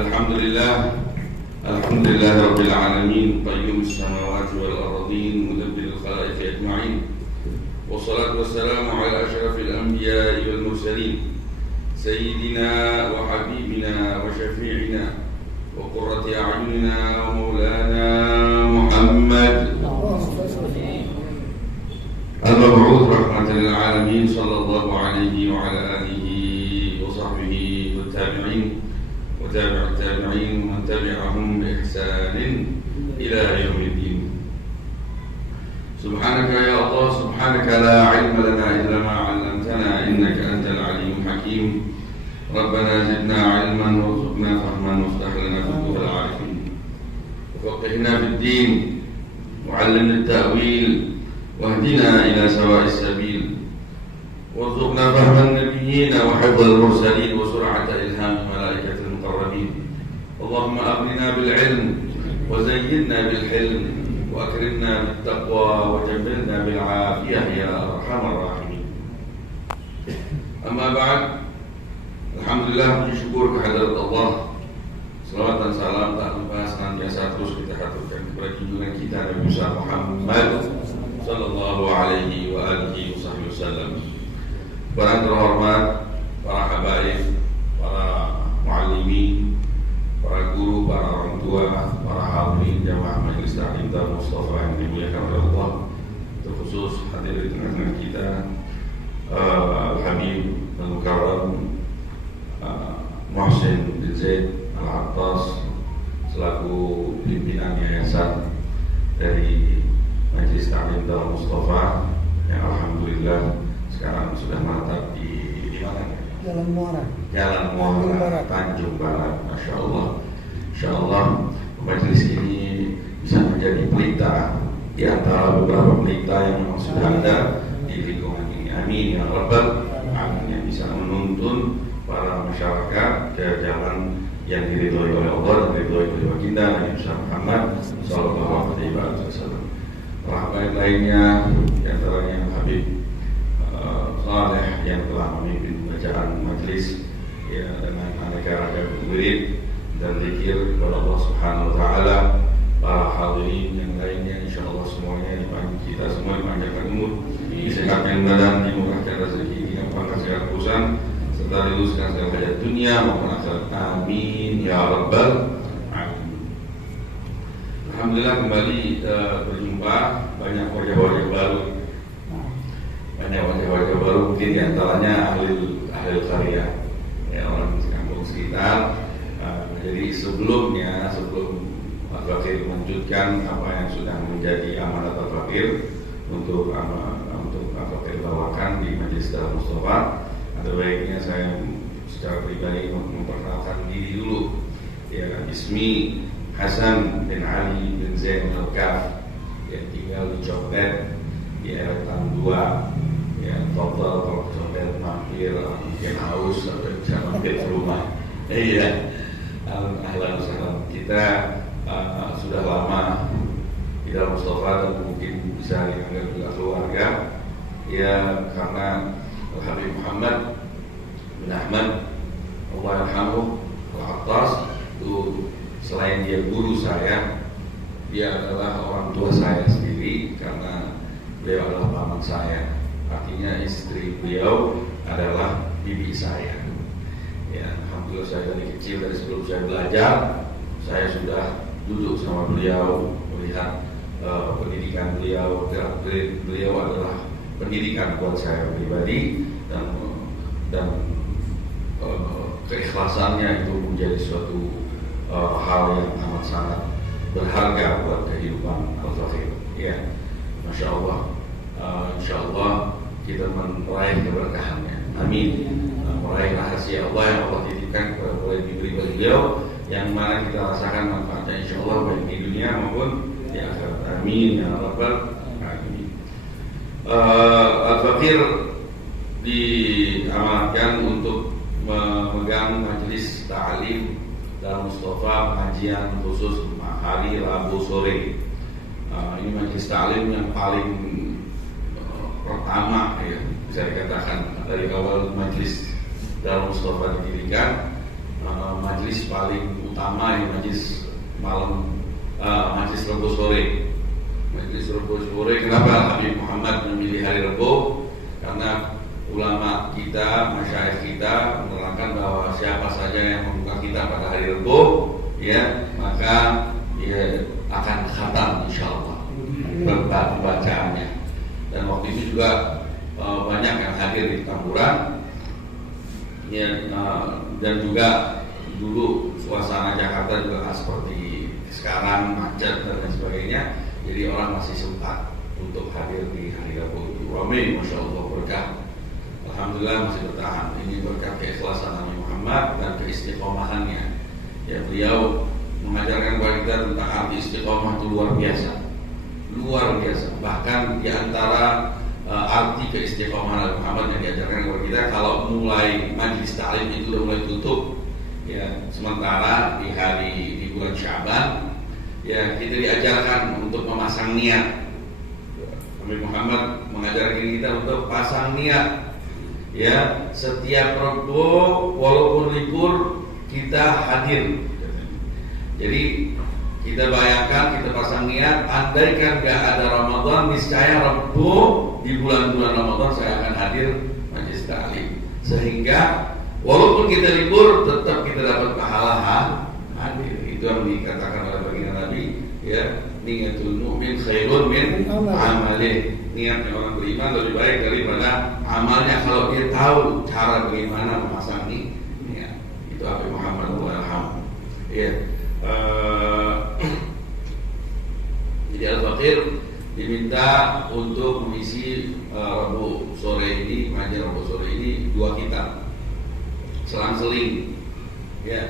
Alhamdulillah Rabbil Alamin, Qayyumus Samawati wal Ardin, Mudabbiril Khalaiqi Ajma'in. Wassalatu wassalamu ala ashrafil anbiya'i wal mursalin, Sayyidina wa Habibina wa Syafi'ina wa Qurrati a'yunina wa Maulana Muhammad Al-Mab'uth Rahmatan lil Alamin, Sallallahu alaihi wa ala alihi wa sahbihi wa tabi'in وتابع التابعين ومن تبعهم بإحسان إلى يوم الدين. سبحانك يا الله، سبحانك لا علم لنا إلا ما علمتنا إنك أنت العليم الحكيم. ربنا زدنا علما وارزقنا فهما وافتح لنا فتوح العارفين وفقهنا في الدين وعلمنا التأويل واهدنا إلى سواء السبيل وارزقنا فهم النبيين وحفظ المرسلين وسرعة إلهام ملائكة المقربين. اللهم أغننا بالعلم وزينا بالحلم وأكرمنا بالتقوى وجملنا بالعافية يا أرحم الراحمين. أما بعد, Alhamdulillah, puji syukur kehadirat Allah. Salawat dan salam tak lupa senantiasa terus kita haturkan kepada junjungan kita Nabi Muhammad sallallahu alaihi wa alihi wasallam. Para terhormat, para habaib, para muallimin, para guru, para orang tua, para hadirin jamaah majelis taklim Darul Mustafa yang dimuliakan oleh Allah, terkhusus hadir di tengah-tengah kita Al-Habib Al-Mukarram Muhsin bin Zaid Al-Attas selaku pimpinan yayasan dari majelis taklim Darul Mustafa yang alhamdulillah sekarang sudah menetap di mana? Jalan Muara, Tanjung Barat. Masya Allah. Insya Allah majelis ini bisa menjadi pelita di antara beberapa pelita yang memang sudah ada di lingkungan ini. Amin ya Rabbal Alamin, yang bisa menuntun para masyarakat ke jalan yang diridhoi oleh Allah dan diridhoi oleh baginda Nabi Muhammad sallallahu alaihi wasallam. Para baik lainnya, di antaranya Habib Saleh yang telah memimpin bacaan majlis ya, dengan aneka ragam wirid dan zikir kepada Allah Subhanahu wa taala. Para hadirin yang lainnya insyaallah semuanya dipanjang, kita semua dipanjangkan umur, disehatkan badan, dimurahkan rezeki, digampangkan segala urusan, serta diluluskan segala hajat dunia maupun akhirat. Amin ya rabbal alamin. Alhamdulillah kembali berjumpa, banyak wajah-wajah baru. Banyak wajah-wajah baru, mungkin diantaranya ahli karya ya, orang di kampung sekitar. Jadi sebelum Pak Fakir melanjutkan apa yang sudah menjadi amanat Pak Fakir untuk Pak Fakir bawakan di Majelis Darul Mustafa, ada baiknya saya secara pribadi memperkenalkan diri dulu ya. Ismi Hasan bin Ali bin Zain Al-Kaf, yang tinggal di Coklet di RT 2 ya. Total kalau Coklet mampir mungkin haus sampai bisa mampir ke rumah. Iya, ahlan salam. Kita sudah lama di Darul Mustafa dan mungkin bisa dianggap juga keluarga ya, karena Habib Muhammad bin Ahmad Allah yarhamuh Al-Attas itu selain dia guru saya, dia adalah orang tua saya sendiri karena beliau adalah paman saya. Artinya istri beliau adalah bibi saya. Ya, alhamdulillah saya dari kecil, dari sebelum saya belajar, saya sudah duduk sama beliau, melihat pendidikan beliau. Gerak-gerik beliau adalah pendidikan buat saya pribadi, dan keikhlasannya itu menjadi suatu hal yang amat sangat berharga buat kehidupan Al-Fakir. Ya, Masya Allah. Insya Allah kita meraih keberkahannya. Amin. Meraih rahasia Allah yang Allah titipkan kepada beliau, yang mana kita rasakan manfaatnya insya Allah baik di dunia maupun di akhirat. Amin ya rabbal alamin. Al-Fakir diamanatkan untuk memegang majelis ta'lim Darul Mustafa, pengajian khusus hari Rabu sore. Ini majelis ta'lim yang paling pertama ya, bisa dikatakan dari awal majelis Darul Mustafa didirikan, majelis paling utama di majelis malam, majelis Rebo sore. Majelis Rebo sore, kenapa Habib Muhammad memilih hari Rebo? Karena ulama kita, masyayikh kita menerangkan bahwa siapa saja yang membuka kita pada hari Rebo, ya, maka dia akan khatam insyaallah bacaannya. Dan waktu itu juga banyak yang hadir di Tamburan, ya, dan juga dulu suasana Jakarta juga seperti sekarang, macet dan lain sebagainya. Jadi orang masih sempat untuk hadir di hari Rabu itu. Ramai, masya Allah, berkah. Alhamdulillah masih bertahan. Ini berkat keikhlasan Nabi Muhammad dan keistiqomahannya. Ya, beliau mengajarkan kepada kita tentang arti istiqomah itu luar biasa, luar biasa. Bahkan di antara arti keistiqomahan Nabi Muhammad yang diajarkan kepada kita, kalau mulai majlis ta'lim itu sudah mulai tutup, ya, sementara di bulan Syaban, ya, kita diajarkan untuk memasang niat. Nabi Muhammad mengajarkan kita untuk pasang niat, ya, setiap Rebo walaupun libur kita hadir. Jadi kita bayangkan, kita pasang niat, andaikan gak ada Ramadan, niscaya Rebo di bulan-bulan Ramadan saya akan hadir majelis ta'lim, sehingga walaupun kita libur tetap kita dapat pahala hadir. Itu yang dikatakan oleh baginda Nabi, ya, niyatul mu'min khairun min amalih. Niatnya orang beriman lebih baik daripada amalnya. Kalau dia tahu cara bagaimana memasang niat, itu Habib Muhammad Al-Ham. Ya. Jadi Al-Fakir diminta untuk mengisi Rabu sore ini, ngajar Rabu sore ini 2 kitab selang-seling, ya,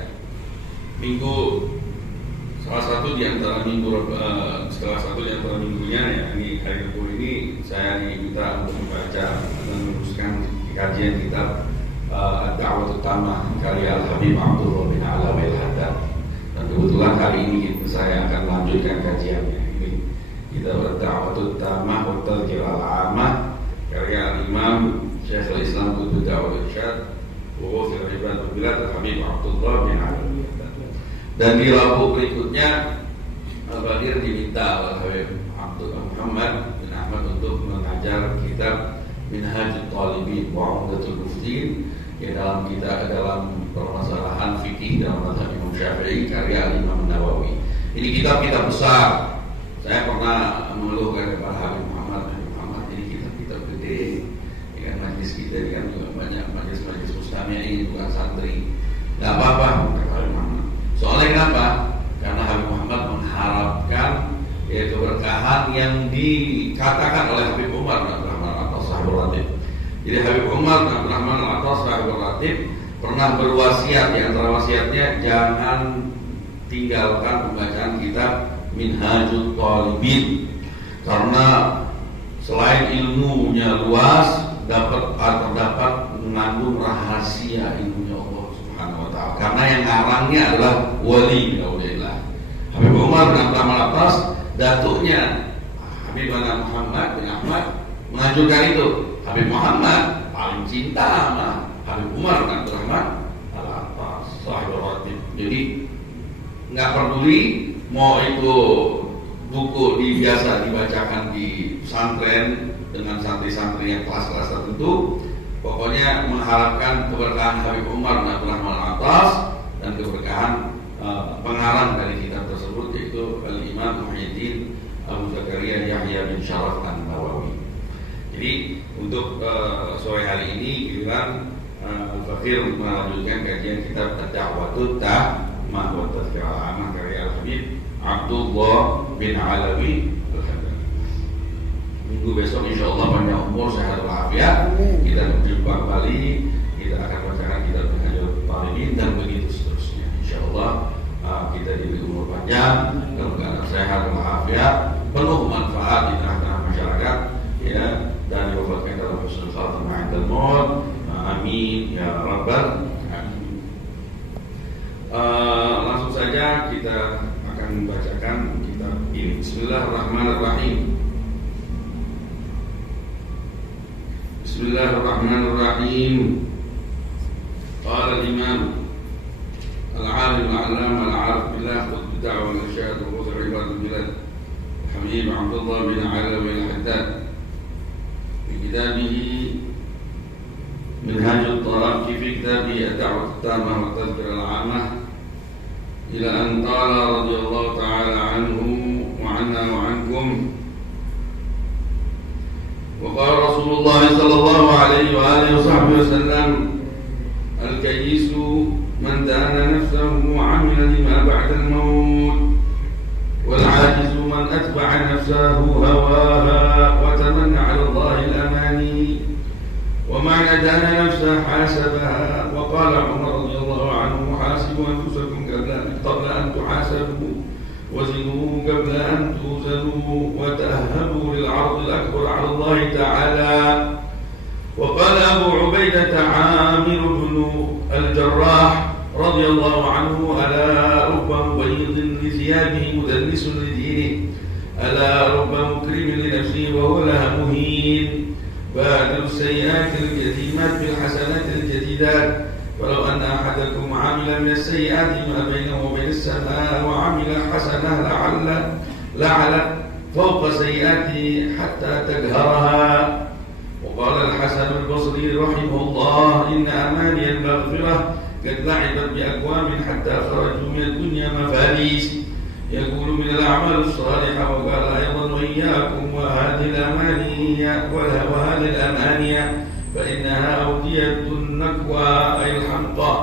minggu salah satu di antara minggunya, ya, ini hari Rabu ini saya diminta untuk membaca dan meneruskan kajian kitab Ad-Da'wah Tamah karya Al-Habib Abdullah bin Alawi Al-Haddad. Dan kebetulan hari ini saya akan melanjutkan kajiannya. Ini kita Ad-Da'wah Tamah wa Tadhkirah Al-'Ammah karya Imam Syekhul Islam Qutb Da'wah Irsyad wa Fil Ibad Bilad Al-Habib Abdullah bin Alawi. Dan di Rabu berikutnya Al-Fakir diminta oleh Habib Abdullah Muhammad bin Ahmad untuk mengajar kitab Minhajut Talibin wa 'Umdatul Muftin, ya, dalam permasalahan fikih dalam mazhab Imam Syafi'i karya Imam Nawawi. Ini kitab-kitab besar. Saya pernah mengeluhkan kepada Habib Muhammad, ini kitab-kitab gede, ya, majlis kita ini kan juga banyak majlis-majlis mustami'in, bukan santri. Gak apa-apa, kata Habib Muhammad. Soalnya kenapa? Karena Habib Muhammad mengharapkan, ya, keberkahan yang dikatakan oleh Habib Umar bin Abdurrahman Al-Sahabul Ratib. Jadi Habib Umar bin Abdurrahman Al-Sahabul Ratib pernah berwasiat, di antara wasiatnya jangan tinggalkan pembacaan kitab Minhajut Talibin, karena selain ilmunya luas, terdapat mengandung rahasia ilmunya Allah Subhanahu wa ta'ala. Karena yang ngarangnya adalah wali Alhamdulillah. Habib Umar bin Abdurrahman Al-Atas, datuknya Habib Muhammad bin Ahmad mengajukan itu. Habib Muhammad paling cinta sama Habib Umar bin Abdurrahman Al-Atas, Sahibul Ratib. Jadi nggak peduli mau itu buku biasa dibacakan di pesantren dengan santri-santri yang kelas-kelas tertentu, pokoknya mengharapkan keberkahan Habib Umar bin Abdurrahman Al-Atas dan keberkahan pengarang dari kitab tersebut, yaitu Al-Imam Muhyiddin Abu Zakaria Yahya bin Syaraf An-Nawawi. Jadi untuk sore hari ini giliran Al-Fakir melanjutkan kajian kitab Ad-Da'wah Tamah wa Tadhkirah Al-'Ammah karya Al-Habib Abdullah bin Alawi Al-Haddad. Minggu besok insyaallah panjang umur, sehat walafiat, kita berjumpa kembali, kita akan bacakan kitab Minhajut Talibin dan begitu seterusnya. Insyaallah kita diberi umur panjang, dalam keadaan sehat walafiat, penuh manfaat di tengah-tengah masyarakat, ya, dan diwafatkan dalam husnul khatimah 'indal maut. Amin ya rabbal alamin. Langsung saja kita akan membacakan kitab ini. Bismillahirrahmanirrahim. Bismillahirrahmanirrahim. Qala al-Imam العالم العلامة العارف بالله قطب الدعوة والإرشاد وقطب عباد البلاد الحبيب عبد الله بن علوي الحداد في كتابه منهاج الطرق في كتابه الدعوة التامة والتذكرة العامة إلى أن قال رضي الله تعالى عنه وعنا وعنكم. وقال رسول الله صلى الله عليه وآله وصحبه وسلم: الكيس من دان نفسه وعمل لما بعد الموت، والعاجز من أتبع نفسه هواها وتمنى على الله الأماني. ومعنى دان نفسه حاسبها. وقال عمر رضي الله عنه: حاسبوا أنفسكم قبل أن تحاسبوا، وزنوا قبل أن توزنوا، وتأهبوا للعرض الأكبر على الله تعالى. وقال أبو عبيدة عامر بن الجراح رضي الله عنه: ألا رب مبيض لثيابه مدنس لدينه، ألا رب مكرم لنفسه وهو لها مهين. بادر السيئات القديمات بالحسنات الجديدات، ولو أن أحدكم عمل من السيئات ما بينه وبين السماء وعمل حسنة لعل فوق سيئاته حتى تجهرها. وقال الحسن البصري رحمه الله: إن أماني المغفرة قد لعبت بأقوام حتى خرجوا من الدنيا مفاليس، يقول من الأعمال الصالحة. وقال أيضا: وإياكم وهذه الأماني فإنها أودية النكوى أي الحمقى.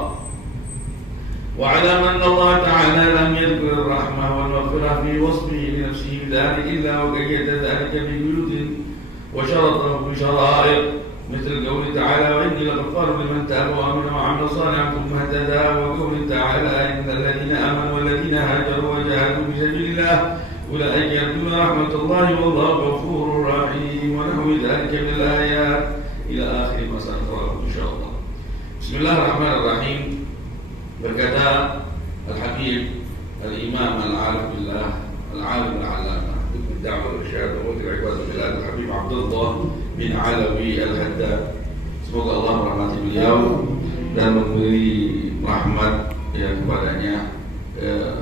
واعلم أن الله تعالى لم يذكر الرحمة والمغفرة في وصفه لنفسه بذلك إلا وقيد ذلك بقيود وشرطه بشرائط، مثل قوله تعالى: وإني لغفار لمن تاب وآمن وعمل صالحا ثم اهتدى. وقوله تعالى: إن الذين آمنوا والذين هاجروا وجاهدوا في سبيل الله أولئك يرجون رحمة الله والله غفور رحيم. ونحو ذلك من الآيات إلى آخر ما سنقرأه إن شاء الله. بسم الله الرحمن الرحيم. Berkata Al-Habib Al-Imam Al-Arif Billah Al-Alim Al-Allamah Da'wah Al-Irsyad wa Qutb Ibad Al-Bilad Al-Habib Abdullah bin Alawi Al-Haddad. Semoga Allah merahmati beliau dan memberi rahmat kepadanya,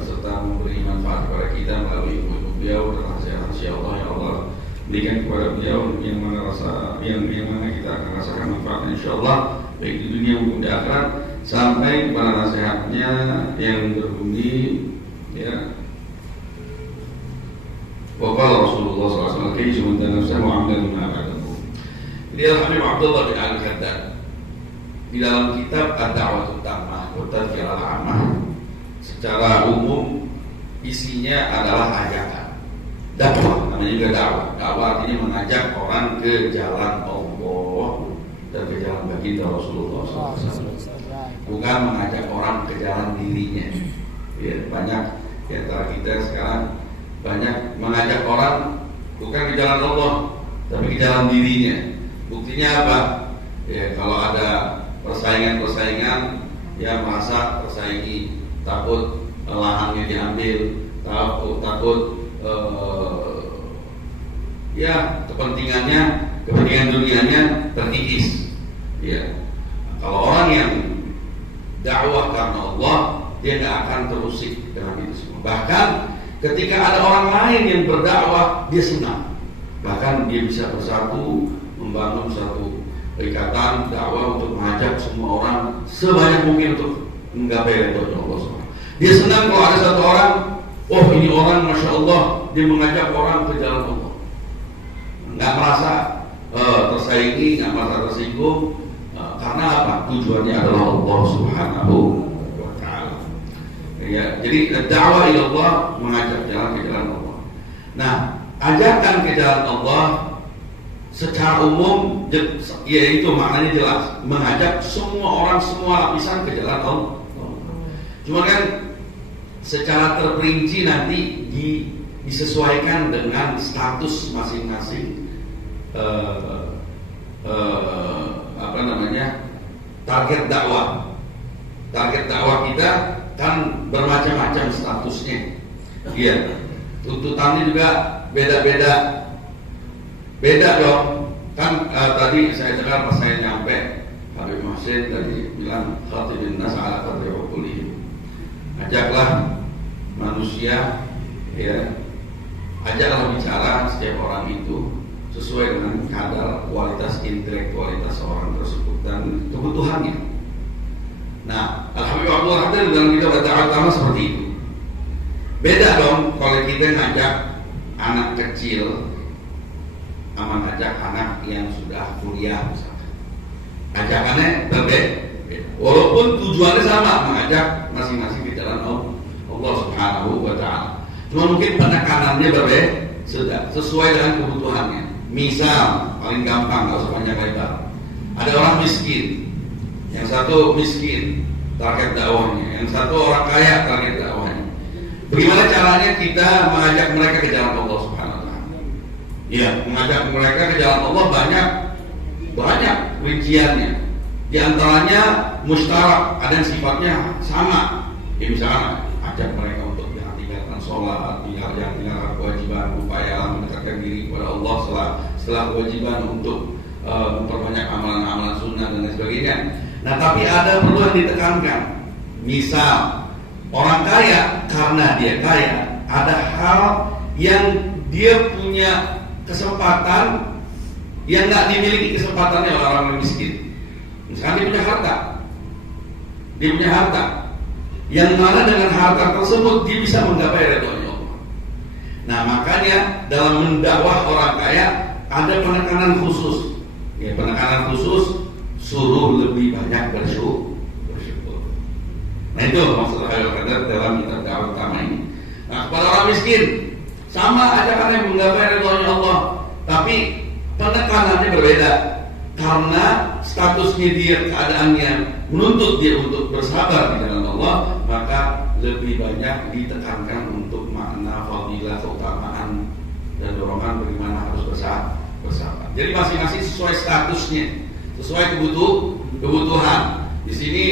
serta memberi manfaat kepada kita melalui ilmu beliau dan nasihat Allah yang Allah berikan kepada beliau, yang mana kita akan rasakan manfaatnya insyaallah baik di dunia maupun di akhirat, sampai kepada nasihatnya yang berbunyi Waqala Rasulullah SAW kaysu man dana nafsahu wa amila lima ba'dahu. Dia Habib Abdullah bin Al-Haddad di dalam kitab Ad-Da'wah At-Tammah wa Tadhkirah Al-'Ammah secara umum isinya adalah ajakan dakwah, namanya juga dakwah. Dakwah artinya mengajak orang ke jalan Allah dan ke jalan baginda Rasulullah SAW, bukan mengajak orang ke jalan dirinya. Ya, banyak di antara kita sekarang banyak mengajak orang bukan ke jalan Allah, tapi ke jalan dirinya. Buktinya apa? Ya, kalau ada persaingan, ya merasa tersaingi, takut lahannya diambil, takut kepentingan dunianya terkikis. Ya, kalau orang yang dakwah karena Allah, dia tidak akan terusik dengan itu semua. Bahkan ketika ada orang lain yang berdakwah, dia senang. Bahkan dia bisa bersatu, membangun satu ikatan dakwah untuk mengajak semua orang sebanyak mungkin untuk menggapai ridhonya Allah SWT. Dia senang kalau ada satu orang, oh ini orang Masya Allah, dia mengajak orang ke jalan Allah. Nggak merasa tersaingi, nggak merasa tersinggung, karena apa? Tujuannya adalah Allah Subhanahu wa Ta'ala. Ya, jadi dakwah ila Allah, mengajak jalan ke jalan Allah. Nah, ajakan ke jalan Allah secara umum, yaitu maknanya jelas, mengajak semua orang, semua lapisan ke jalan Allah. Cuma kan secara terperinci nanti disesuaikan dengan status masing-masing target dakwah. Target dakwah kita kan bermacam-macam statusnya. Iya. Tuntutannya juga beda-beda. Beda dong. Kan tadi saya dengar pas saya nyampe, Habib Muhsin tadi bilang khatibin nas ala qadri uqulihim. ajaklah manusia, ya, ajaklah bicara setiap orang itu sesuai dengan kadar kualitas intelektualitas orang tersebut dan kebutuhannya. Nah, alhamdulillah dalam kita bertahun seperti itu. Beda dong kalau kita ngajak anak kecil sama ngajak anak yang sudah kuliah misalkan. Ajakannya berbeda. Walaupun tujuannya sama, mengajak masing-masing ke jalan Allah Subhanahu wa Ta'ala. Cuma mungkin penekanannya berbeda, sesuai dengan kebutuhannya. Misal, paling gampang, nggak usah panjang lebar. Ada orang miskin, yang satu miskin, target dakwahnya, yang satu orang kaya, target dakwahnya. Bagaimana caranya kita mengajak mereka ke jalan Allah Subhanahu wa Ta'ala? Ya, mengajak mereka ke jalan Allah banyak rinciannya. Di antaranya mustarak, ada yang sifatnya sama. Ya, misalnya ajak mereka untuk tinggalkan sholat, tinggalkan kewajiban, upaya mendekatkan diri kepada Allah setelah kewajiban untuk memperbanyak amalan-amalan sunnah dan lain sebagainya. Nah, tapi ada perlu yang ditekankan. Misal orang kaya, karena dia kaya, ada hal yang dia punya kesempatan yang nggak dimiliki kesempatannya oleh orang yang miskin. Misalkan dia punya harta, yang mana dengan harta tersebut dia bisa menggapai ridhonya Allah. Nah, makanya dalam mendakwah orang kaya ada penekanan khusus. Ya, penekanan khusus suruh lebih banyak bersyukur. Nah, itu maksud al-qadar dalam kitab dakwah utama ini. Nah, kepada orang miskin sama ajakannya menggapai ridhonya Allah, tapi penekanannya berbeda. Karena statusnya dia, keadaannya menuntut dia untuk bersabar di jalan Allah, maka lebih banyak ditekankan untuk makna fadilah, keutamaan dan dorongan bagaimana harus bersabar. Jadi masing-masing sesuai statusnya, sesuai kebutuhan. Di sini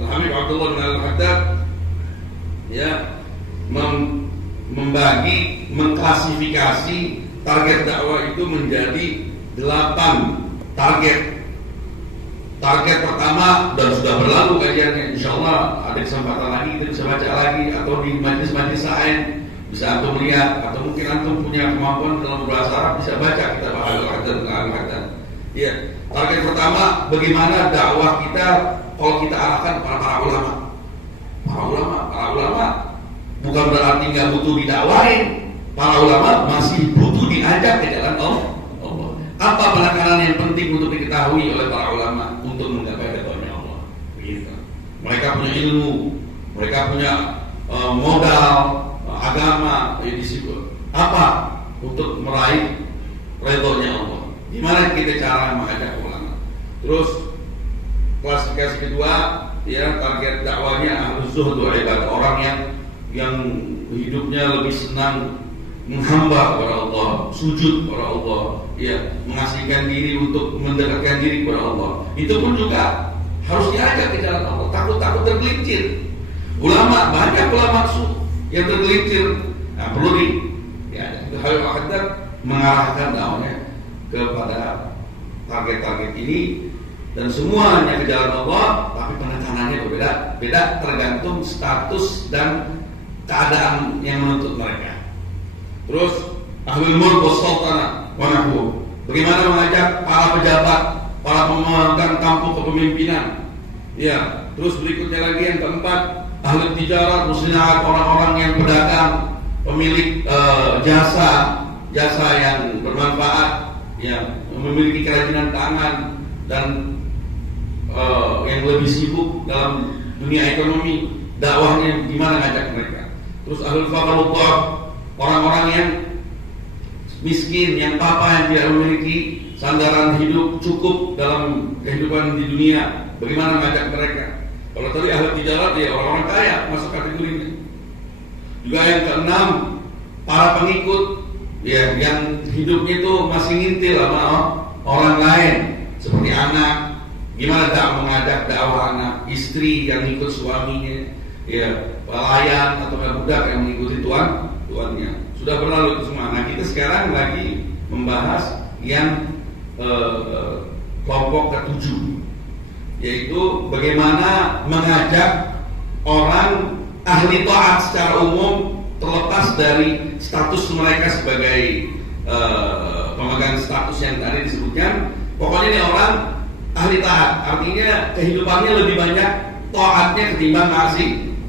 alhamdulillah ya membagi, mengklasifikasi target dakwah itu menjadi 8 target. Target pertama dan sudah berlalu kajiannya. Insyaallah ada kesempatan lagi kita bisa baca lagi atau di majlis-majlis lain bisa antum lihat atau mungkin antum punya kemampuan dalam berbahasa Arab bisa baca kitab Al-Haddad. Iya. Target pertama, bagaimana dakwah kita kalau kita arahkan para ulama. Para ulama bukan berarti nggak butuh didakwain. Para ulama masih butuh diajak ke jalan Allah. Apa penekanan yang penting untuk diketahui oleh para ulama untuk menggapai ridhonya Allah? Begitu. Mereka punya ilmu, mereka punya modal agama yang disebut. Apa untuk meraih ridhonya Allah? Gimana kita cara mengajak ulama? Terus klasifikasi kedua, ya target dakwahnya harus zuhud wa ibadah, orang yang hidupnya lebih senang menghamba kepada Allah, sujud kepada Allah, ya, mengasihkan diri untuk mendekatkan diri kepada Allah. Itu pun juga harus diajak ke jalan Allah. Takut tergelincir. Banyak ulama yang tergelincir. Nah, perlu Al-Haddad mengarahkan dakwahnya kepada target-target ini dan semuanya ke jalan Allah, tapi penekanannya berbeda tergantung status dan keadaan yang menuntut mereka. Terus ahlul mulk was-sultanah wa nahwu. Bagaimana mengajak para pejabat, para pemegang tampuk kepemimpinan. Ya, terus berikutnya lagi yang keempat, ahlul tijarah, muslimat, orang-orang yang pedagang, pemilik jasa yang bermanfaat, ya, memiliki kerajinan tangan dan yang lebih sibuk dalam dunia ekonomi. Dakwahnya gimana ngajak mereka. Terus ahlul faqr, orang-orang yang miskin, yang yang tidak memiliki sandaran hidup cukup dalam kehidupan di dunia, bagaimana mengajak mereka? Kalau tadi ahli tijarah, ya orang-orang kaya masuk kategorinya. Juga yang keenam, para pengikut, ya, yang hidupnya itu masih ngintil sama orang lain, seperti anak. Gimana mengajak dakwah anak, istri yang ikut suaminya, ya, pelayan atau budak yang mengikuti tuannya. Sudah berlalu itu semua. Nah, kita sekarang lagi membahas yang kelompok ke-7, yaitu bagaimana mengajak orang ahli taat secara umum, terlepas dari status mereka sebagai pemegang status yang tadi disebutkan. Pokoknya ini orang ahli taat, artinya kehidupannya lebih banyak taatnya ketimbang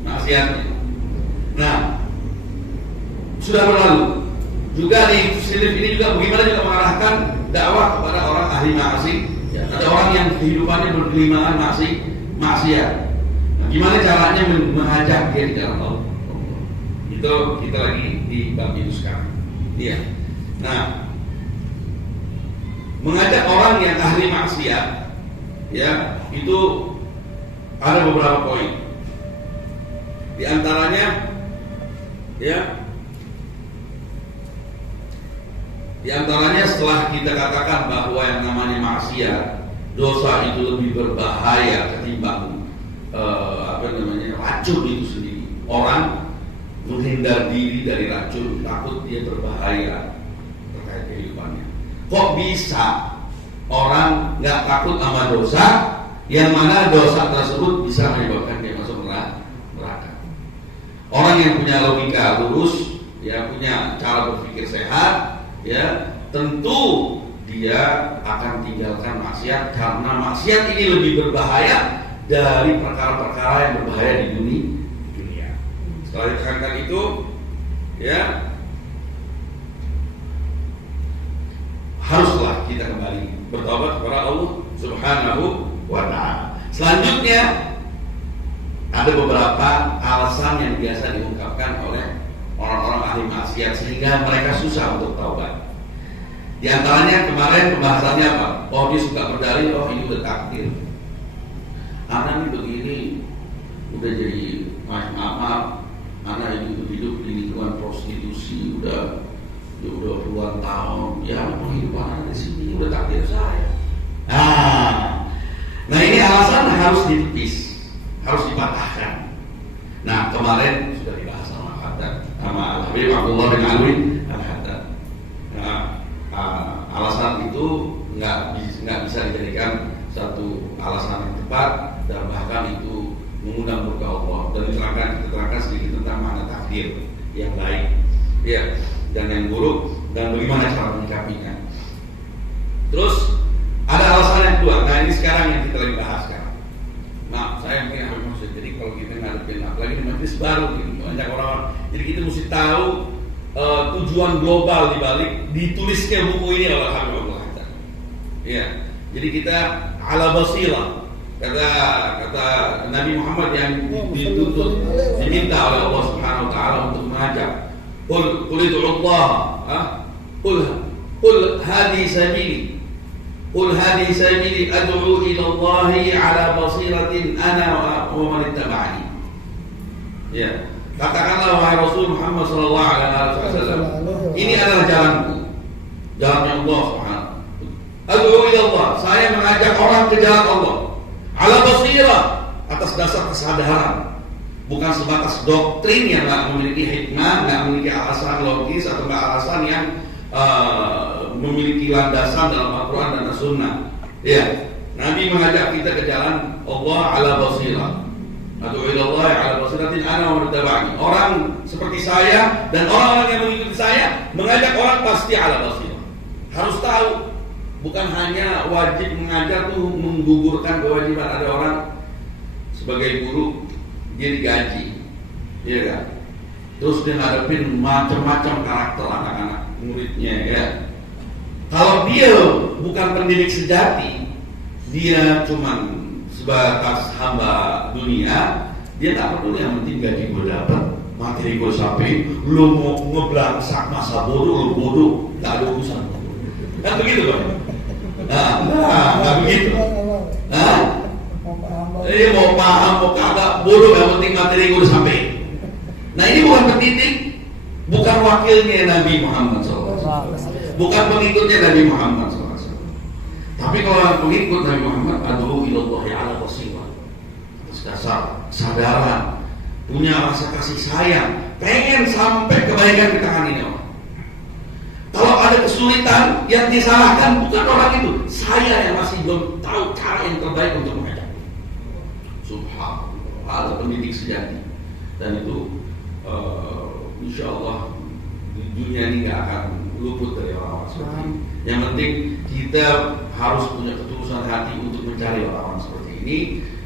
maksiatnya. Nah, sudah berlalu. Juga di silif ini juga bagaimana juga mengarahkan dakwah kepada orang ahli maksiat. Ya, ada orang yang kehidupannya bergelimangan maksiat. Nah, gimana caranya mengajak dia di dalam Allah? Itu kita lagi di bab itu sekarang. Iya. Nah, mengajak orang yang ahli maksiat, ya, itu ada beberapa poin. Di antaranya, ya, di antaranya setelah kita katakan bahwa yang namanya maksiat, dosa itu lebih berbahaya ketimbang racun itu sendiri. Orang menghindar diri dari racun, takut dia berbahaya terkait kehidupannya. Kok bisa orang nggak takut sama dosa, yang mana dosa tersebut bisa menyebabkan dia masuk neraka? Orang yang punya logika lurus, ya, punya cara berpikir sehat, ya, tentu dia akan tinggalkan maksiat, karena maksiat ini lebih berbahaya dari perkara-perkara yang berbahaya di dunia. Setelah ditekankan itu, ya, haruslah kita kembali bertobat kepada Allah Subhanahu wa ta'ala. Selanjutnya ada beberapa alasan yang biasa diungkapkan oleh orang-orang ahli maksiat sehingga mereka susah untuk taubat. Di antaranya kemarin pembahasannya apa? Oh, dia suka berdalih, oh ini udah takdir. Anak ini begini, udah jadi maaf, anak ini hidup di lingkungan prostitusi, udah puluhan tahun, ya kehidupan anak di sini udah takdir saya. Nah ini alasan harus ditepis, harus dipatahkan. Nah kemarin sudah dibahas sama Habib Abdullah bin Alwi Al-Haddad. Nah, alasan itu nggak bisa dijadikan satu alasan yang tepat, dan bahkan itu mengundang murka Allah. Dan diterangkan sedikit tentang makna takdir yang baik, ya, dan yang buruk, dan bagaimana cara menyikapinya. Terus ada alasan yang kedua. Nah ini sekarang yang kita lagi bahas sekarang. Maaf, saya mungkin harus maksud. Jadi kalau kita ngadepin apalagi di majelis baru, gitu, banyak orang. Jadi kita mesti tahu tujuan global dibalik ditulisnya buku ini oleh Habib Abdul Haddad. Ya, jadi kita ala basirah, kata Nabi Muhammad yang dituntut, diminta oleh Allah Subhanahu Wa Taala untuk mengajak. Qul id'ullah, qul hadi sabili. Qul hadi sabili ad'u ila Allah ala basiratin ana wa man ittaba'ani. Ya, katakanlah wahai Rasul Muhammad sallallahu alaihi wasallam, ini adalah jalanku, jalannya Allah Subhanahu. Ad'u ila Allah, saya mengajak orang ke jalan Allah ala basirah, atas dasar kesadaran, bukan sebatas doktrin yang nggak memiliki hikmah, nggak memiliki alasan logis atau nggak alasan yang memiliki landasan dalam Al-Quran dan As-Sunnah. Ya, Nabi mengajak kita ke jalan Allah ala basirah. Ad'u ila Allah ala basiratin ana wa man ittaba'ani. Orang seperti saya dan orang-orang yang mengikuti saya mengajak orang pasti ala basirah. Harus tahu, bukan hanya wajib mengajar tuh menggugurkan kewajiban. Ada orang sebagai guru, dia digaji, iya kan? Terus dia ngadepin macam-macam karakter anak-anak muridnya, ya. Kalau dia bukan pendidik sejati, dia cuma sebatas hamba dunia, dia tak peduli, yang penting gaji gue dapat, materi gue sampai, lu mau ngeblangsak masa bodoh, lu bodoh, tak ada urusan. Kan begitu kan? Nah, begitu. Ini mau paham, mau kagak, bodoh, yang penting materi gue udah sampai. Nah ini bukan pendidik, bukan wakilnya Nabi Muhammad SAW, bukan pengikutnya Nabi Muhammad SAW. Tapi kalau yang pengikut Nabi Muhammad, ad'u ilallahi ala basirah, atas dasar kesadaran, punya rasa kasih sayang, pengen sampai kebaikan di tangan ini orang. Kalau ada kesulitan, yang disalahkan bukan orang itu, saya yang masih belum tahu cara yang terbaik untuk mengajak. Subhanallah, ada pendidik sejati. dan itu insya Allah di dunia ini nggak akan luput dari orang-orang seperti ini. Yang penting kita harus punya ketulusan hati untuk mencari orang-orang seperti ini.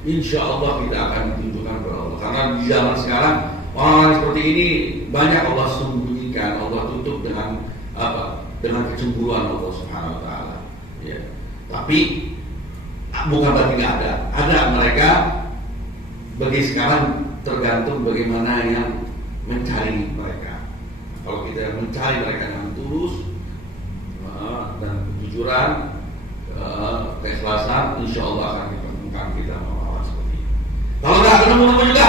Insya Allah kita akan ditunjukkan kepada Allah. Karena di zaman sekarang orang-orang seperti ini banyak Allah sembunyikan, Allah tutup dengan apa? Dengan kecemburuan Allah Subhanahu Wa Taala. Ya. Tapi bukan berarti nggak ada. Ada mereka. Bagi sekarang tergantung bagaimana yang mencari mereka. Kalau kita mencari mereka dengan tulus dan kejujuran, keikhlasan, insya Allah akan ditemukan kita orang seperti ini. Kalau nggak ketemu juga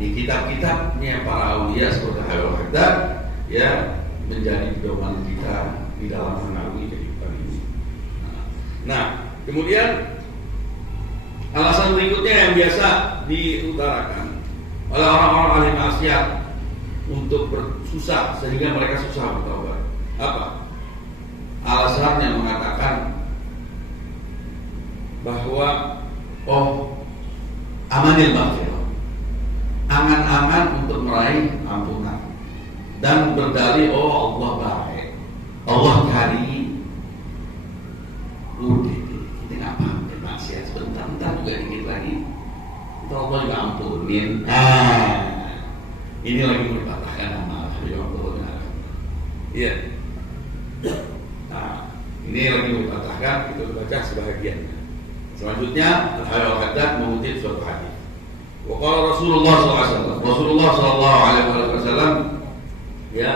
di kitab-kitabnya para aulia seperti Hayyul Haddad, ya menjadi pedoman kita di dalam mengarungi kehidupan ini. Nah, kemudian alasan berikutnya yang biasa diutarakan oleh orang-orang ahli maksiat untuk bersusah sehingga mereka susah bertobat. Apa? Alasannya mengatakan bahwa amanil maghfirah, angan-angan untuk meraih ampunan dan berdalih Allah baik, Allah karim. Udah kita nggak paham maksiat sebentar juga dikit lagi kita Allah juga ampunin. Ini lagi berpatahkan nama Allah. Iya. Nah, ini lagi berpatahkan, kita baca sebahagiannya. Selanjutnya Al-Hayyul Haddad mengutip suatu hadis. Wa qala Rasulullah SAW, Rasulullah sallallahu alaihi wasallam ya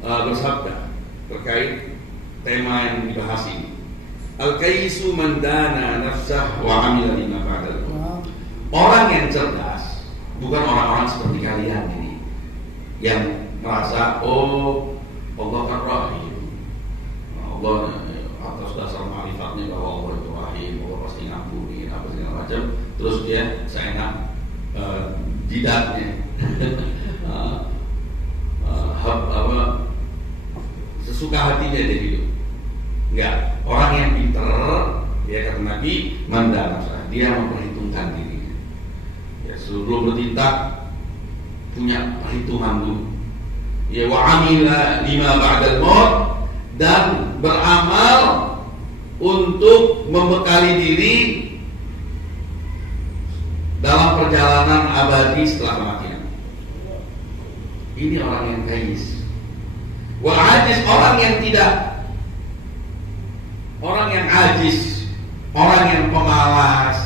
bersabda terkait tema yang dibahas ini. Al-kaisu man dana nafsah wa amila lima ba'dal maut. Orang yang cerdas bukan orang-orang seperti kalian ini yang merasa Allah kan rahim. Allah atas dasar ma'rifatnya bahwa Allah itu rahim, Allah pasti ngampuni apa segala macam, terus dia seenak jidatnya sesuka hatinya dia hidup. Enggak, orang yang pintar, ya kata Nabi, mandana, dia memperhitungkan dirinya. Ya, sebelum bertindak punya perhitungan dulu. Ya, wa amila lima ba'dal maut, dan beramal untuk membekali diri dalam perjalanan abadi setelah kematian. Ini orang yang kais. Wa ajiz, orang yang tidak, orang yang ajiz, orang yang pemalas,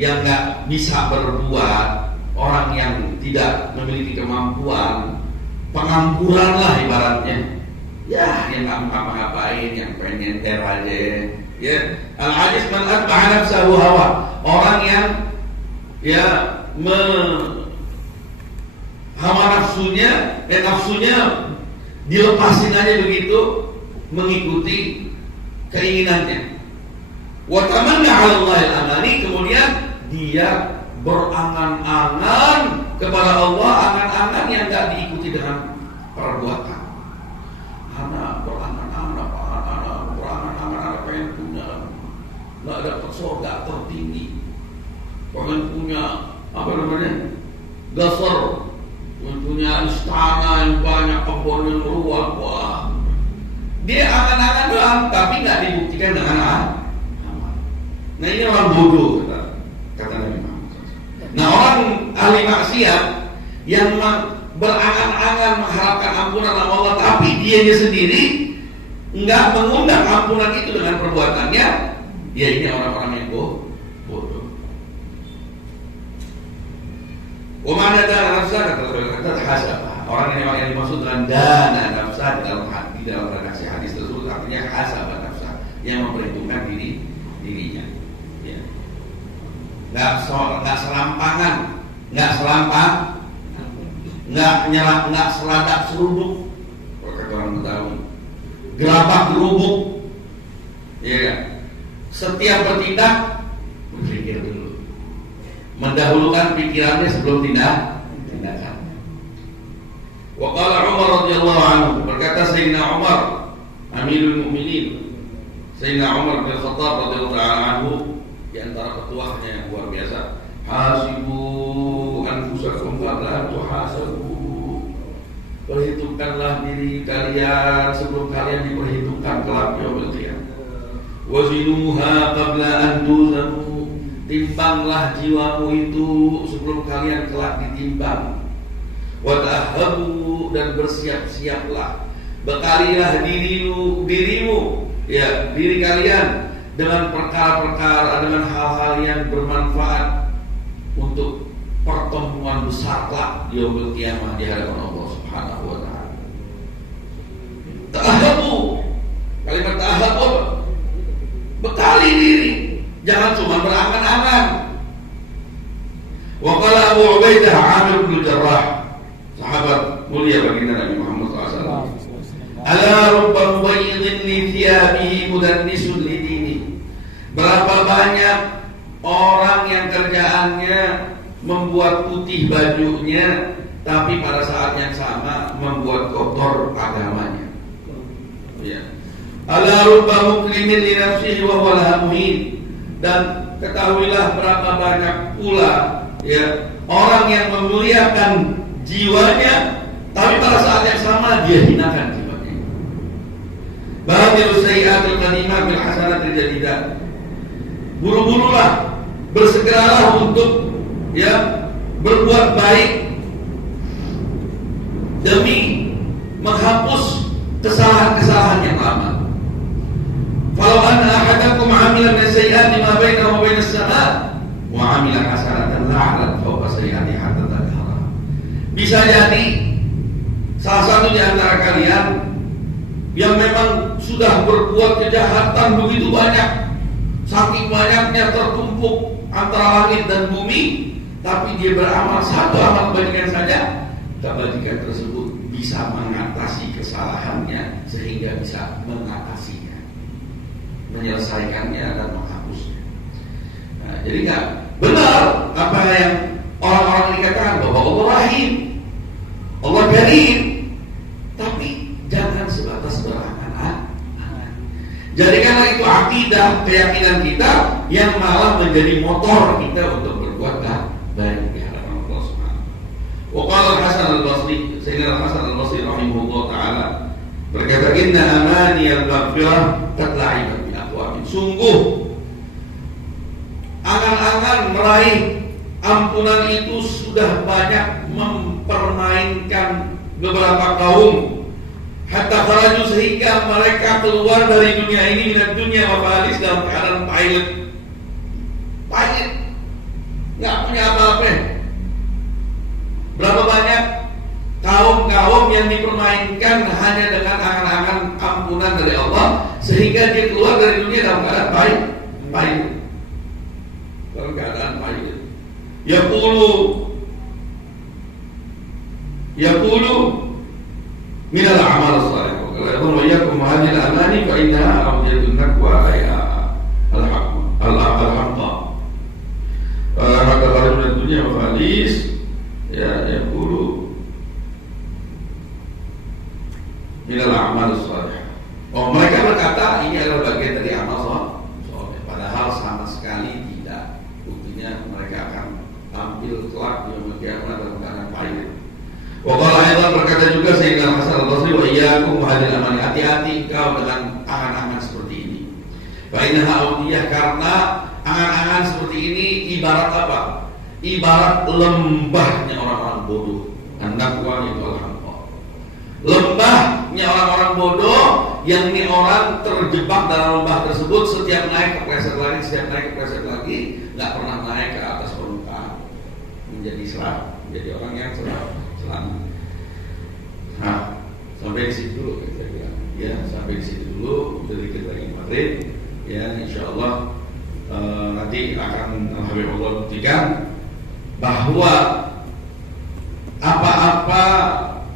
yang nggak bisa berbuat, orang yang tidak memiliki kemampuan, pengangguran lah ibaratnya. Ya, yang nggak ngapa-ngapain, yang pengen ter aja. Ya, al-ajiz man atba'a nafsahu hawa, orang yang ya hawa nafsunya, nafsunya dilepasin aja begitu, mengikuti keinginannya. Wa tamanna 'ala Allahil amani, kemudian dia berangan-angan kepada Allah, angan-angan yang tidak diikuti dengan perbuatan. Anak berangan-angan pengen punya, nggak dapat surga tertinggi, pengen punya apa namanya, gasar, pengen punya istana yang banyak, kebun yang luas, wah. Dia angan-angan doang, tapi nggak dibuktikan dengan amal. Nah, ini orang bodoh, kata Nabi Muhammad. Nah, orang ahli maksiat yang berangan-angan mengharapkan ampunan Allah, tapi dianya sendiri nggak mengundang ampunan itu dengan perbuatannya, ya ini orang-orang yang bodoh. Wa mana dana nafsa, kata hasabah. Orang yang dimaksud dengan dana nafsa di dalam hati, dalam redaksi hadis tersebut artinya hasabah nafsa, yang memperhitungkan dirinya. Ya. Nggak serampangan, nggak selampang, nggak seladak seruduk, kalau kata orang Betawi, gerabak gerubuk. Ya, setiap bertindak berpikir dulu, mendahulukan pikirannya sebelum tindakan. Wa qala Umar radhiyallahu anhu, berkata Sayyidina Umar, Amirul Mukminin, Sayyidina Umar bin Khattab radhiyallahu anhu, di antara petuahnya yang luar biasa, hasibu anfusakum anfusakum qabla an tuhasabu. Perhitungkanlah diri kalian sebelum kalian diperhitungkan kelak yaumil qiyamah. Wazinuha qabla an tuzanu. Timbanglah jiwamu itu sebelum kalian kelak ditimbang. Watahabu, dan bersiap-siaplah, bekalilah dirimu, ya, diri kalian dengan perkara-perkara, dengan hal-hal yang bermanfaat untuk pertemuan besar kelak di yaumil qiyamah di hadapan Allah Subhanahu wa taala. Tahabu, kalimat tahabu, bekali diri, jangan cuma berangan-angan. Wa qala Abu Ubaidah Amir bin Jarrah, sahabat mulia baginda Nabi Muhammad SAW, ala rubba mubayyidin li thiyabihi mudannisun li dini. Berapa banyak orang yang kerjaannya membuat putih bajunya, tapi pada saat yang sama membuat kotor agamanya. Ya. Ala rubba mukrimin li nafsihi wa huwa laha muhin. Dan ketahuilah berapa banyak pula, ya, orang yang memuliakan jiwanya, tapi pada saat yang sama dia hinakan jiwanya. Bahadirus sayyi'atul qadimah bil hasanatil jadidah. Buru-burulah, bersegeralah untuk, ya, berbuat baik demi menghapus kesalahan-kesalahan yang lama. Falau anna ahadakum 'amila min sayyi'ati ma bainahu wa bainas sama' wa 'amila hasanatan la'alat fawqa sayyi'ati hatta tadhara. Bisa jadi salah satu di antara kalian yang memang sudah berbuat kejahatan begitu banyak, saking banyaknya tertumpuk antara langit dan bumi, tapi dia beramal satu amal kebajikan saja, kebajikan tersebut bisa mengatasi kesalahannya sehingga bisa mengatasinya, menyelesaikannya dan menghapusnya. Nah, jadi nggak benar apa yang orang-orang dikatakan bahwa Allah Rahim, Allah Karim, tapi jangan sebatas berangan-angan. Jadikanlah itu akidah, keyakinan kita yang malah menjadi motor kita untuk berbuat baik di hadapan Allah Subhanahu. Wa qala Hasan al-Basri, Sayyidina Hasan al-Basri rahimahullah taala berkata, inna amani al-maghfirah qad la'ibat bil aqwamin. Sungguh angan-angan meraih ampunan itu sudah banyak mempermainkan beberapa kaum, hatta kharaju, sehingga mereka keluar dari dunia ini, minat dunia wafalis, dalam keadaan pahit, nggak punya apa-apa. Berapa banyak kaum-kaum yang dipermainkan hanya dengan angan-angan ampunan dari Allah, sehingga dia keluar dari dunia dalam keadaan pahit, dalam keadaan pahit. Yaqulu minal amal salih. Kalau yakum hadil amani fa innaha awjadun taqwa ya al-haqqa. Maka kalau dari dunia falis, ya yaqulu minal amal salih. Oh, mereka berkata ini adalah bagian dari amal salih, padahal sama sekali tidak. Buktinya mereka akan tampil kelak di yaumil qiyamah dalam keadaan pahit. Wa qala aidan, berkata juga Sayyidina Hasan al-Basri, wa iyyakum hadil amani, hati-hati kau dengan angan-angan seperti ini. Fa innaha awdiyah, karena angan-angan seperti ini ibarat apa? Ibarat lembahnya orang-orang bodoh. An-naqwa itu al-hamqa. Lembahnya orang-orang bodoh, yang ini orang terjebak dalam lembah tersebut, setiap naik kepleset lagi, setiap naik kepleset lagi, nggak pernah naik ke atas permukaan, menjadi orang yang selamat. Nah, sampai di situ dulu kira-kira. Ya, sampai di situ dulu. Jadi kita lagi maghrib. Ya, insyaallah nanti akan Habibullah buktikan bahwa apa-apa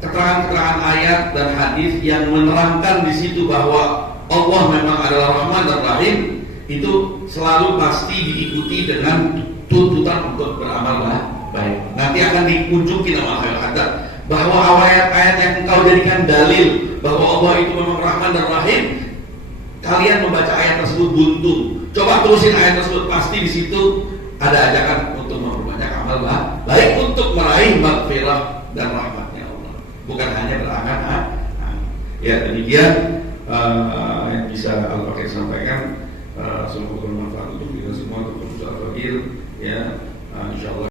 keterangan-keterangan ayat dan hadis yang menerangkan di situ bahwa Allah memang adalah Rahman dan Rahim, itu selalu pasti diikuti dengan tuntutan untuk beramal baik. Nanti akan dikunjungi nama ayat bahwa ayat-ayat yang engkau jadikan dalil bahwa Allah itu memang Rahman dan Rahim, kalian membaca ayat tersebut buntu. Coba terusin ayat tersebut, pasti di situ ada ajakan untuk memperbanyak amal baik untuk meraih maghfirah dan rahmatnya Allah, bukan hanya berangan-angan. Ya, demikian yang bisa Al-Fakir sampaikan. Semoga bermanfaat untuk kita semua, untuk Al-Fakir, ya.